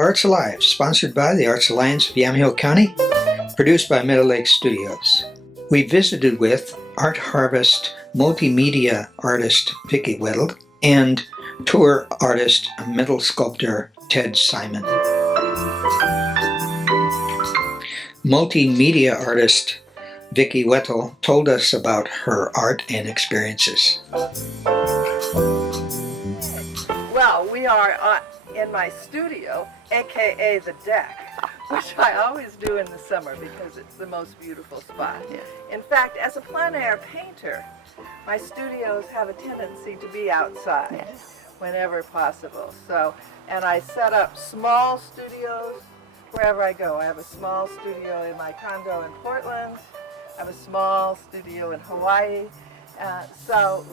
Arts Alive, sponsored by the Arts Alliance of Yamhill County, produced by Middle Lake Studios. We visited with Art Harvest multimedia artist Vikki Wetle and tour artist and metal sculptor Ted Simon. Multimedia artist Vikki Wetle told us about her art and experiences. Well, we are in my studio, aka the deck, which I always do in the summer because it's the most beautiful spot. Yes. In fact, as a plein air painter, my studios have a tendency to be outside Yes. whenever possible. So, and I set up small studios wherever I go. I have a small studio in my condo in Portland. I have a small studio in Hawaii. So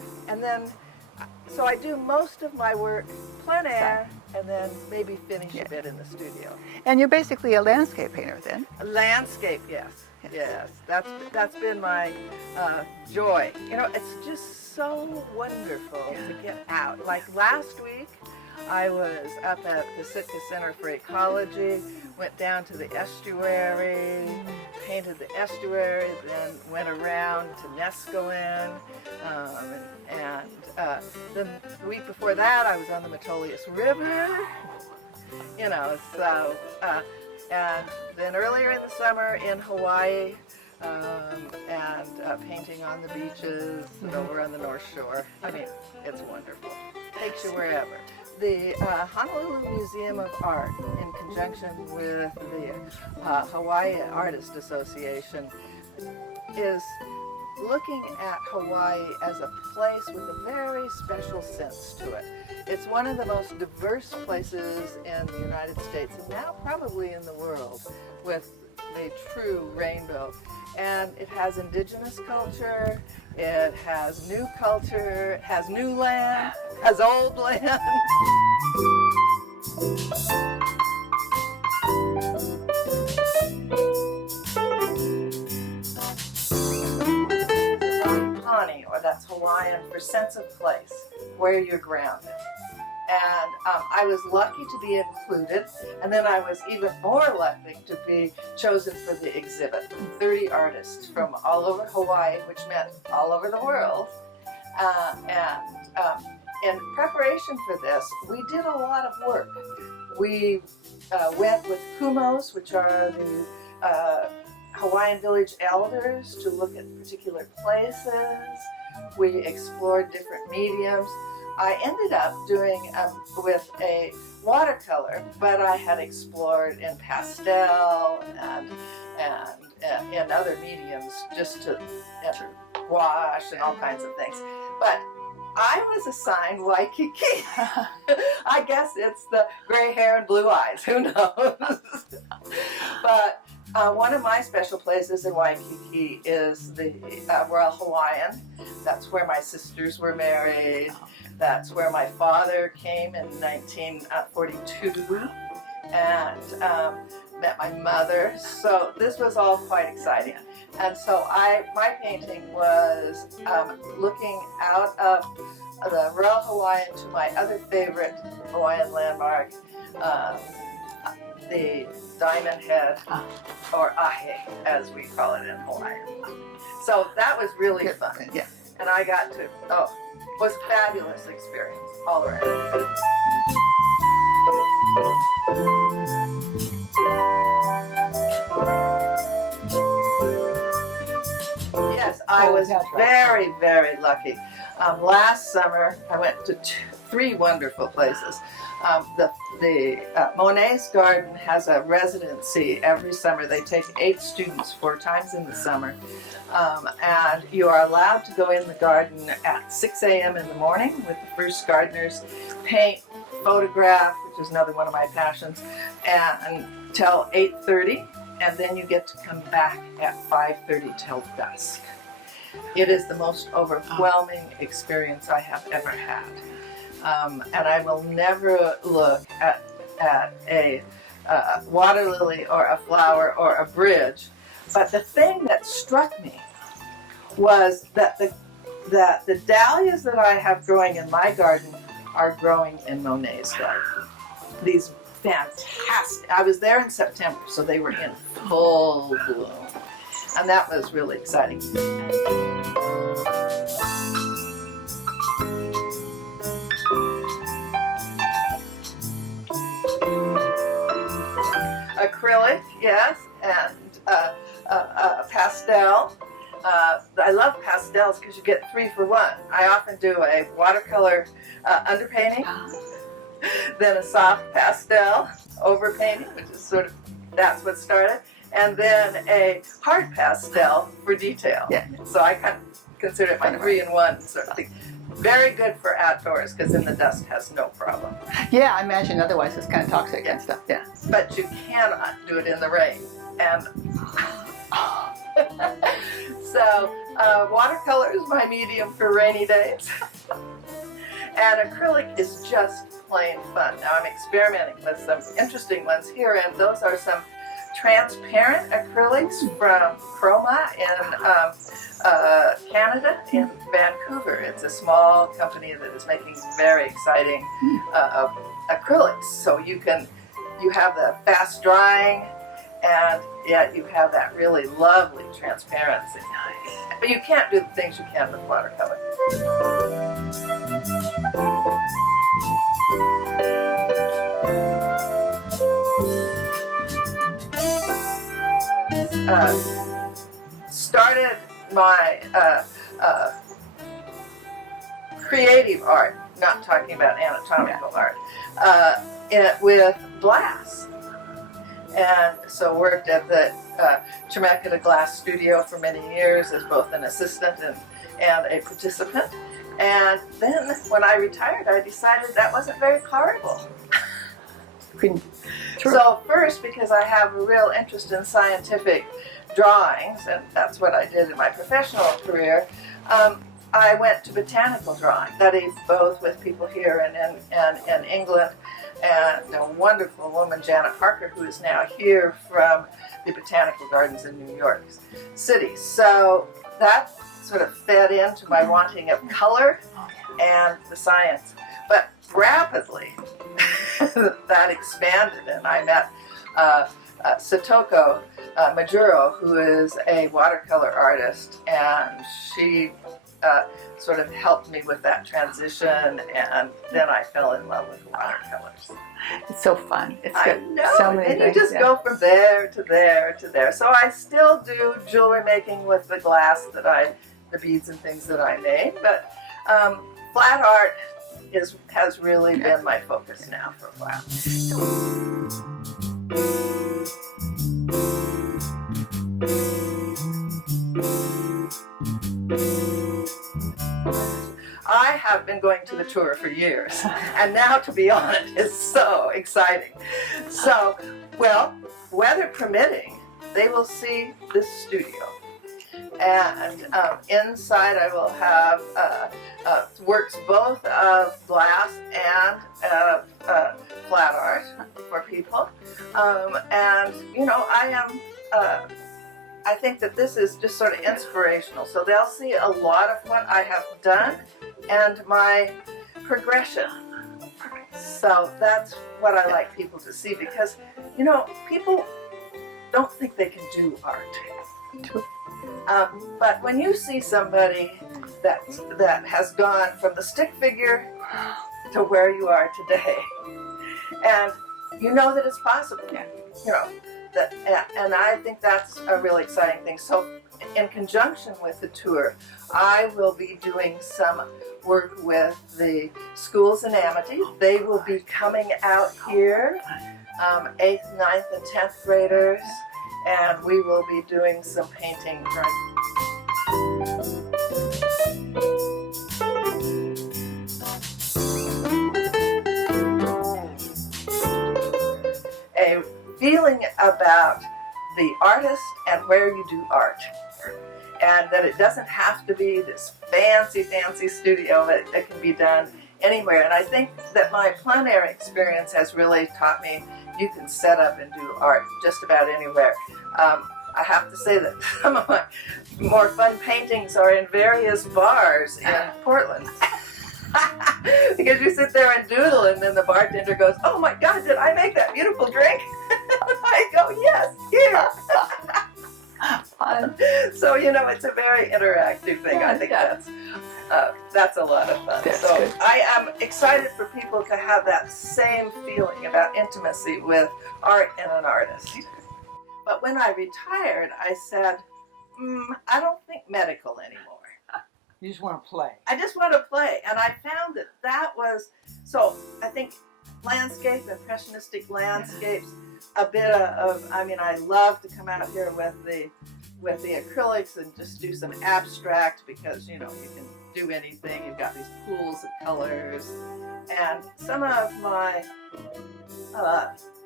I do most of my work plein air and then maybe finish a bit in the studio. And you're basically a landscape painter then? A landscape, yes. Yes, that's been my joy. You know, it's just so wonderful to get out. Like last week, I was up at the Sitka Center for Ecology, went down to the estuary, painted the estuary, then went around to Neskowin, and then the week before that I was on the Metolius River, you know, so, and then earlier in the summer in Hawaii, and painting on the beaches and over on the North Shore. I mean, it's wonderful. Takes you wherever. The Honolulu Museum of Art, in conjunction with the Hawaii Artist Association, is looking at Hawaii as a place with a very special sense to it. It's one of the most diverse places in the United States, and now probably in the world, with a true rainbow. And it has indigenous culture, it has new culture, it has new land, it has old land. Hani, or that's Hawaiian for sense of place, where you're grounded. And I was lucky to be included, and then I was even more lucky to be chosen for the exhibit. 30 artists from all over Hawaii, which meant all over the world. In preparation for this, we did a lot of work. We went with kumos, which are the Hawaiian village elders, to look at particular places. We explored different mediums. I ended up doing with a watercolor, but I had explored in pastel and in other mediums just to wash and all kinds of things. But I was assigned Waikiki. I guess it's the gray hair and blue eyes, who knows? But one of my special places in Waikiki is the Royal Hawaiian. That's where my sisters were married. That's where my father came in 1942 and met my mother. So this was all quite exciting. And so my painting was looking out of the Royal Hawaiian to my other favorite Hawaiian landmark, the Diamond Head, or Ahe, as we call it in Hawaii. So that was really fun. Yeah. And I got to, it was a fabulous experience all around. Yes, I was very, very lucky. Last summer, I went to 3 wonderful places. The Monet's Garden has a residency every summer. They take 8 students 4 times in the summer. And you are allowed to go in the garden at 6 a.m. in the morning with the first gardeners, paint, photograph, which is another one of my passions, and till 8:30. And then you get to come back at 5:30 till dusk. It is the most overwhelming experience I have ever had. And I will never look at a water lily or a flower or a bridge. But the thing that struck me was that the dahlias that I have growing in my garden are growing in Monet's garden. These fantastic. I was there in September, so they were in full bloom. And that was really exciting. Acrylic, yes, and pastel. I love pastels because you get 3 for 1. I often do a watercolor underpainting, then a soft pastel overpainting, which is sort of, that's what started, and then a hard pastel for detail. Yeah. So I kind of consider it my 3-in-1 sort of thing. Very good for outdoors because then the dust has no problem. Yeah, I imagine otherwise it's kind of toxic Yeah. and stuff. Yeah. But you cannot do it in the rain. And so watercolor is my medium for rainy days. And acrylic is just plain fun. Now I'm experimenting with some interesting ones here, and those are some transparent acrylics from Chroma in Canada, in Vancouver. It's a small company that is making very exciting acrylics. So you have the fast drying, and yet you have that really lovely transparency. Nice. But you can't do the things you can with watercolor. Started my creative art, not talking about anatomical art, with glass. And so worked at the Chemeketa Glass Studio for many years as both an assistant and a participant. And then when I retired, I decided that wasn't very horrible. True. So first, because I have a real interest in scientific drawings, and that's what I did in my professional career, I went to botanical drawing, studied both with people here and in England, and a wonderful woman, Janet Parker, who is now here from the Botanical Gardens in New York City. So that sort of fed into my wanting of color and the science. But rapidly, that expanded, and I met Satoko Majuro, who is a watercolor artist, and she sort of helped me with that transition, and then I fell in love with watercolors. It's so fun. It's I good. know, So many and you things, just yeah. go from there to there to there. So I still do jewelry making with the glass the beads and things that I made, but flat art has really been my focus now for a while. I have been going to the tour for years, and now to be on it is so exciting. So, well, weather permitting, they will see this studio. And inside I will have works both of glass and flat art for people. And, you know, I think that this is just sort of inspirational. So they'll see a lot of what I have done and my progression. So that's what I like people to see, because, you know, people don't think they can do art. But when you see somebody that has gone from the stick figure to where you are today, and you know that it's possible, you know, and I think that's a really exciting thing. So in conjunction with the tour, I will be doing some work with the schools in Amity. They will be coming out here, 8th, 9th, and 10th graders, and we will be doing some painting. A feeling about the artist and where you do art, and that it doesn't have to be this fancy studio. That can be done anywhere. And I think that my plein air experience has really taught me you can set up and do art just about anywhere. I have to say that some of my more fun paintings are in various bars in Portland. Because you sit there and doodle, and then the bartender goes, "Oh my God, did I make that beautiful drink?" I go, "Yes, here." Fun. So it's a very interactive thing. I think that's a lot of fun. That's so good. I am excited for people to have that same feeling about intimacy with art and an artist. But when I retired, I said, I don't think medical anymore. You just want to play. I just want to play. And I found that was, so I think landscape, impressionistic landscapes, a bit of, I love to come out here with the acrylics and just do some abstract because, you can do anything. You've got these pools of colors. And some of my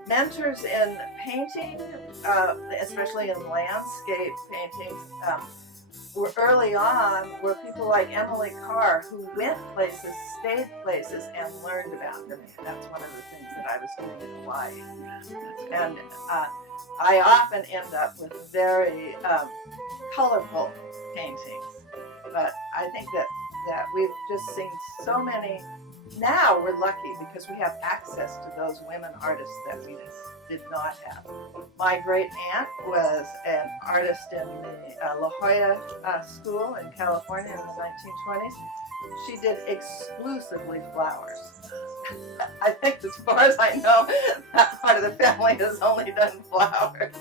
mentors in painting, especially in landscape paintings, were early on were people like Emily Carr, who went places, stayed places, and learned about them. That's one of the things that I was doing in Hawaii. And I often end up with very colorful paintings. But I think that we've just seen so many. Now we're lucky because we have access to those women artists that we did not have. My great aunt was an artist in the La Jolla School in California in the 1920s. She did exclusively flowers. I think as far as I know, that part of the family has only done flowers.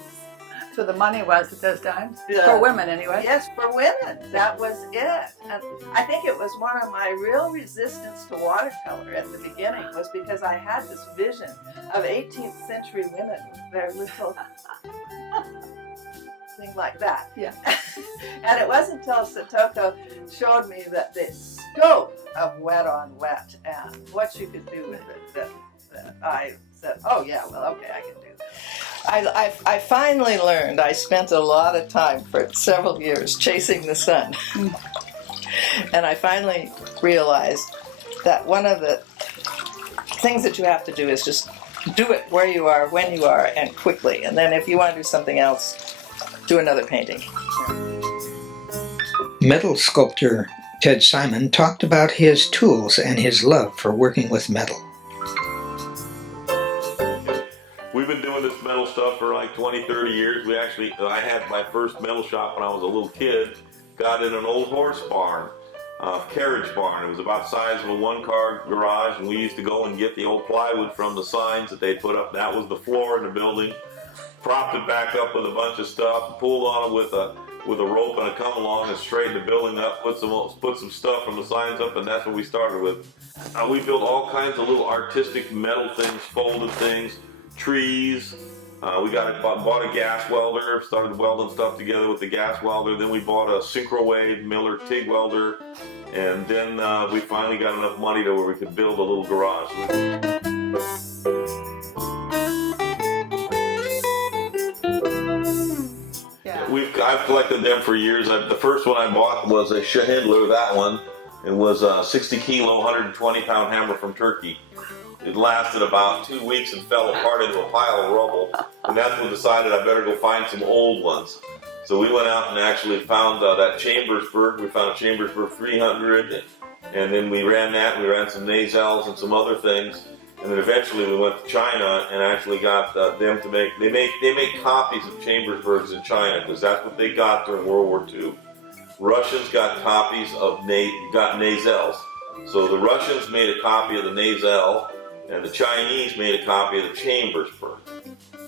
So the money was at those times? Yeah. For women, anyway? Yes, for women. That was it. And I think it was one of my real resistance to watercolor at the beginning was because I had this vision of 18th century women with their little thing like that. Yeah. And it wasn't until Satoko showed me that the scope of wet on wet and what you could do with it that I said, oh yeah, well, okay, I can do that. I finally learned, I spent a lot of time for several years chasing the sun. And I finally realized that one of the things that you have to do is just do it where you are, when you are, and quickly. And then if you want to do something else, do another painting. Metal sculptor Ted Simon talked about his tools and his love for working with metal. We've been doing this metal stuff for like 20, 30 years. I had my first metal shop when I was a little kid, got in an old horse barn, carriage barn. It was about the size of a one-car garage, and we used to go and get the old plywood from the signs that they put up. That was the floor in the building. Propped it back up with a bunch of stuff, pulled on it with a rope and a come along and straightened the building up, put some stuff from the signs up, and that's what we started with. We built all kinds of little artistic metal things, folded things, trees. We bought a gas welder, started welding stuff together with the gas welder. Then we bought a Synchrowave Miller TIG welder, and then we finally got enough money to where we could build a little garage. I've collected them for years. The first one I bought was a Schindler, that one. It was a 60 kilo, 120 pound hammer from Turkey. It lasted about 2 weeks and fell apart into a pile of rubble. And that's when we decided I better go find some old ones. So we went out and actually found that Chambersburg. We found a Chambersburg 300. And then we ran that. We ran some Nazels and some other things. And then eventually we went to China and actually got them to make, they make copies of Chambersburgs in China because that's what they got during World War II. Russians got copies of Nazels. So the Russians made a copy of the Nazel and the Chinese made a copy of the Chambersburg.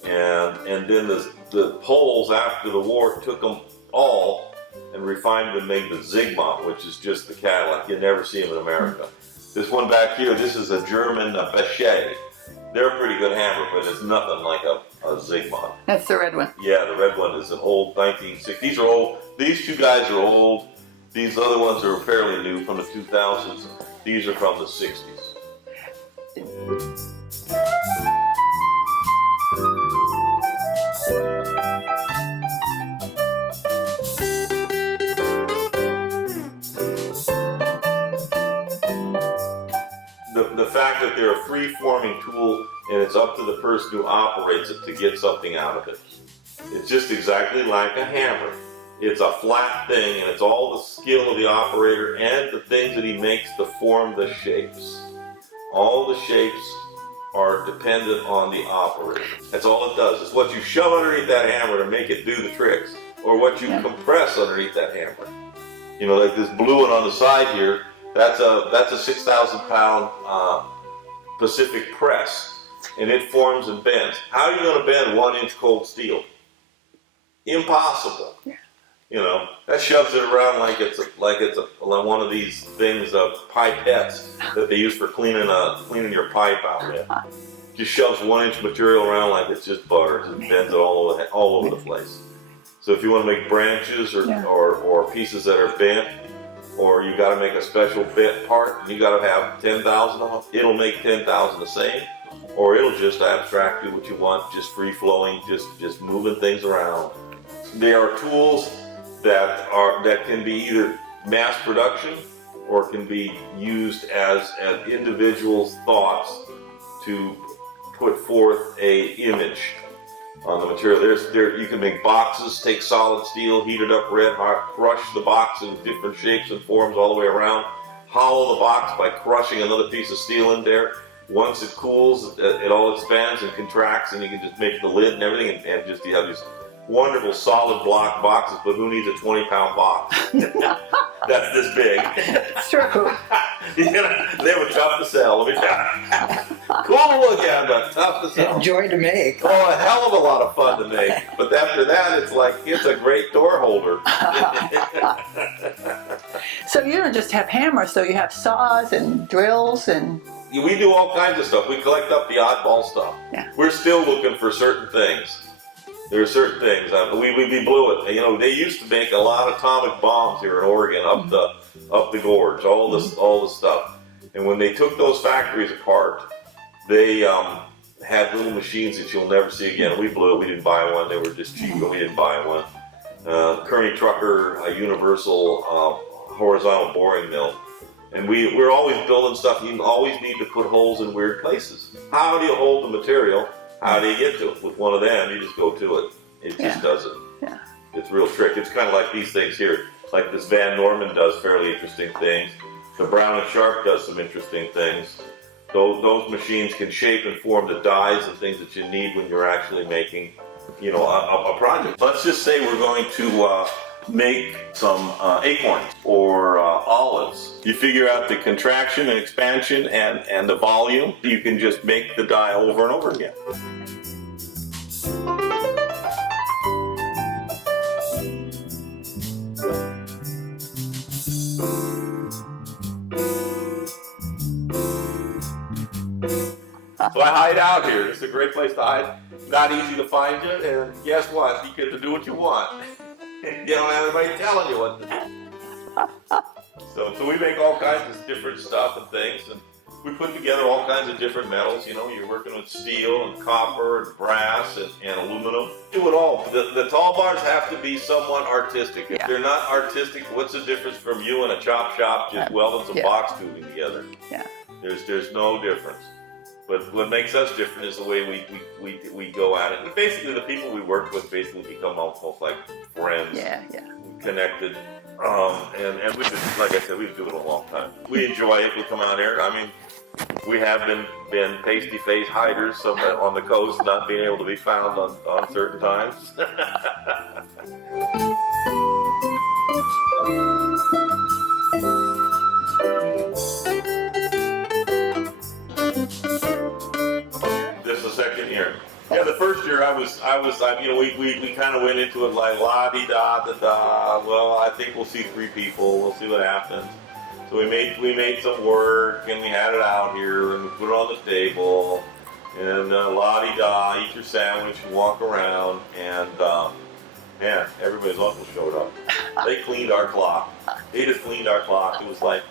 And then the Poles after the war took them all and refined them and made the Zigma, which is just the Cadillac. You never see them in America. This one back here, this is a German Bechet. They're a pretty good hammer, but it's nothing like a Zigma. That's the red one. Yeah, the red one is an old 1960s. These are old. These two guys are old. These other ones are fairly new, from the 2000s. These are from the 60s. The fact that they're a free-forming tool and it's up to the person who operates it to get something out of it. It's just exactly like a hammer. It's a flat thing, and it's all the skill of the operator and the things that he makes to form the shapes. All the shapes are dependent on the operator. That's all it does. It's what you shove underneath that hammer to make it do the tricks, or what you compress underneath that hammer. You know, like this blue one on the side here, that's a 6,000 pound Pacific press, and it forms and bends. How are you going to bend 1 inch cold steel? Impossible. Yeah. You know, that shoves it around like it's one of these things of pipettes that they use for cleaning your pipe out with. Just shoves 1 inch material around like it's just butter. Just bends it all over the place. So if you want to make branches or pieces that are bent, or you got to make a special bent part, and you got to have 10,000 of them, it'll make 10,000 the same, or it'll just abstract do what you want, just free flowing, just moving things around. There are tools that can be either mass production or can be used as individual thoughts to put forth a image on the material. You can make boxes, take solid steel, heat it up red hot, crush the box in different shapes and forms all the way around, hollow the box by crushing another piece of steel in there. Once it cools, it all expands and contracts, and you can just make the lid and everything, and just you have these wonderful solid block boxes. But who needs a 20-pound box? That's this big. It's true. You know, they were tough to sell. Let me tell you. Cool to look at, but tough to sell. Joy to make. Oh, a hell of a lot of fun to make. But after that, it's a great door holder. So you don't just have hammers, so you have saws and drills and... We do all kinds of stuff. We collect up the oddball stuff. Yeah. We're still looking for certain things. There are certain things. We blew it. You know, they used to make a lot of atomic bombs here in Oregon, up the gorge, all this stuff. And when they took those factories apart, they had little machines that you'll never see again. We blew it. We didn't buy one. They were just cheap, but we didn't buy one. Kearney Trucker, a universal horizontal boring mill. And we're always building stuff. You always need to put holes in weird places. How do you hold the material? How do you get to it? With one of them, you just go to it. It just does it. Yeah. It's a real trick. It's kind of like these things here. Like this Van Norman does fairly interesting things. The Brown and Sharp does some interesting things. Those machines can shape and form the dies and things that you need when you're actually making, you know, a project. Let's just say we're going to make some acorns or olives. You figure out the contraction and expansion and the volume. You can just make the die over and over again. So I hide out here. It's a great place to hide. Not easy to find you, and guess what? You get to do what you want. You don't have anybody telling you what to do. So we make all kinds of different stuff and things, and we put together all kinds of different metals. You know, you're working with steel and copper and brass and aluminum. Do it all. The tall bars have to be somewhat artistic. If they're not artistic, what's the difference from you and a chop shop just welding some box tubing together? Yeah. There's no difference. But what makes us different is the way we go at it. And basically, the people we work with basically become almost like friends. Yeah. Connected. And we've been, like I said, we've been doing it a long time. We enjoy it. We come out here. I mean, we have been pasty-faced hiders on the coast, not being able to be found on certain times. This is the second year. Yeah, the first year I was, you know, we kind of went into it like la-di-da-da-da. Well, I think we'll see 3 people. We'll see what happens. So we made some work, and we had it out here, and we put it on the table, and la-di-da, eat your sandwich and walk around, and man, everybody's uncle showed up. They cleaned our clock. They just cleaned our clock. It was like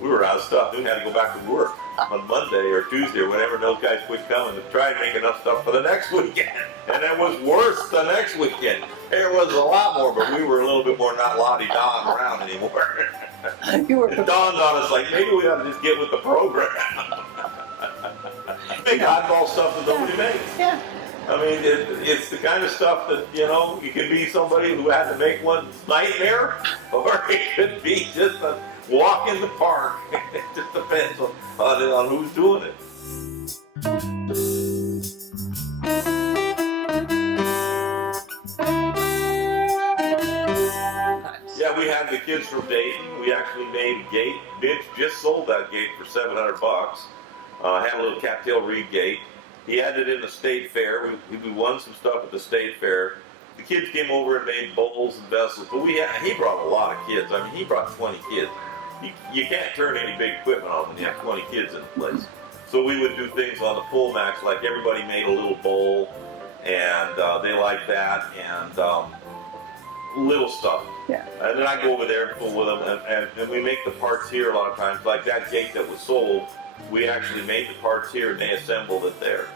we were out of stuff. We had to go back to work on Monday or Tuesday or whenever those guys quit coming to try and make enough stuff for the next weekend. And it was worse the next weekend. There was a lot more, but we were a little bit more not la-di-da around anymore. It dawned on us like maybe we ought to just get with the program. Make oddball stuff that nobody makes. Yeah. I mean, it's the kind of stuff that, you know, you could be somebody who had to make one nightmare, or it could be just a walk in the park. It just depends on who's doing it. Yeah, we had the kids from Dayton. We actually made a gate. Mitch just sold that gate for $700. Had a little cattail reed gate. He had it in the state fair. We won some stuff at the state fair. The kids came over and made bowls and vessels, but he brought a lot of kids. I mean, he brought 20 kids. You can't turn any big equipment on when you have 20 kids in the place. So we would do things on the full max, like everybody made a little bowl, and they liked that, and little stuff. Yeah. And then I go over there and pull with them, and we make the parts here a lot of times. Like that gate that was sold, we actually made the parts here and they assembled it there.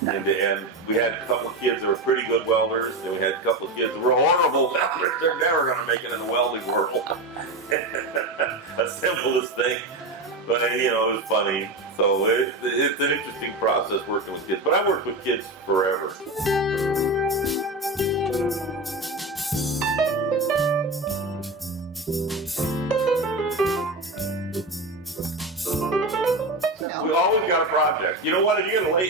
Nice. And we had a couple of kids that were pretty good welders, and we had a couple of kids that were horrible welders. They're never going to make it in the welding world. Assemble this thing. But, you know, it was funny. So it's an interesting process working with kids. But I worked with kids forever. We always got a project. You know what? If you're gonna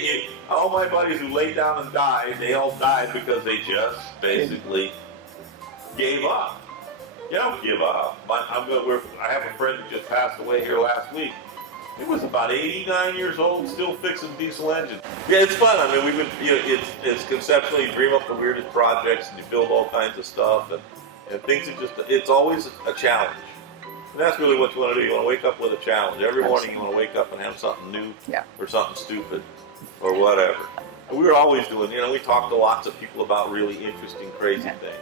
all my buddies who laid down and died, they all died because they just basically gave up. You don't give up. I have a friend who just passed away here last week. He was about 89 years old, still fixing diesel engines. Yeah, it's fun. I mean, we would, you know, it's conceptually, you dream up the weirdest projects and you build all kinds of stuff, and things are it's always a challenge. And that's really what you want to do. You want to wake up with a challenge. Every morning you want to wake up and have something new, or something stupid or whatever. And we were always doing, you know, we talked to lots of people about really interesting, crazy things.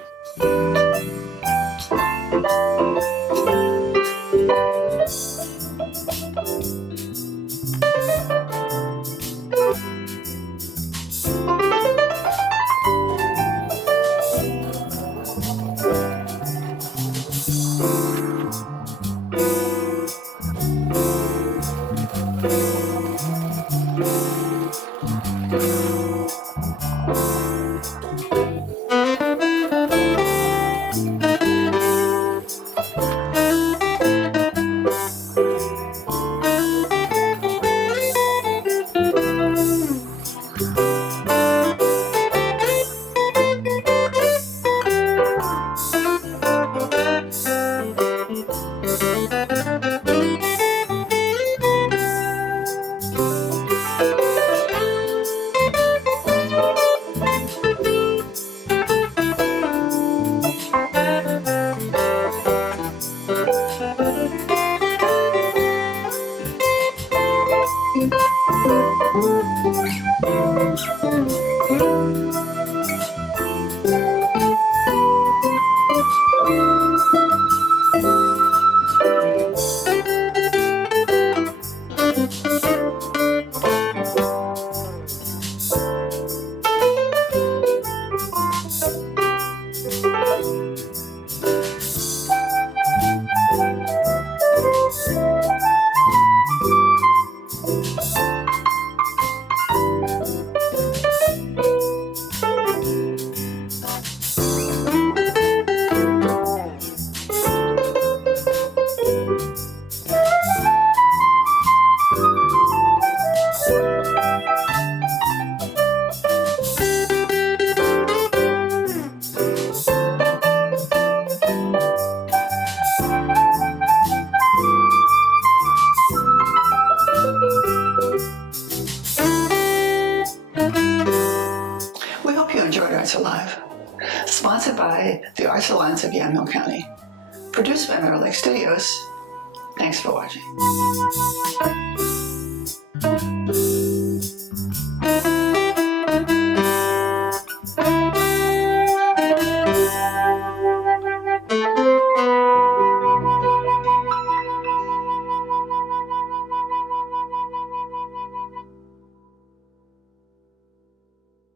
We hope you enjoyed Arts Alive. Sponsored by the Arts Alliance of Yamhill County. Produced by Meadow Lake Studios. Thanks for watching.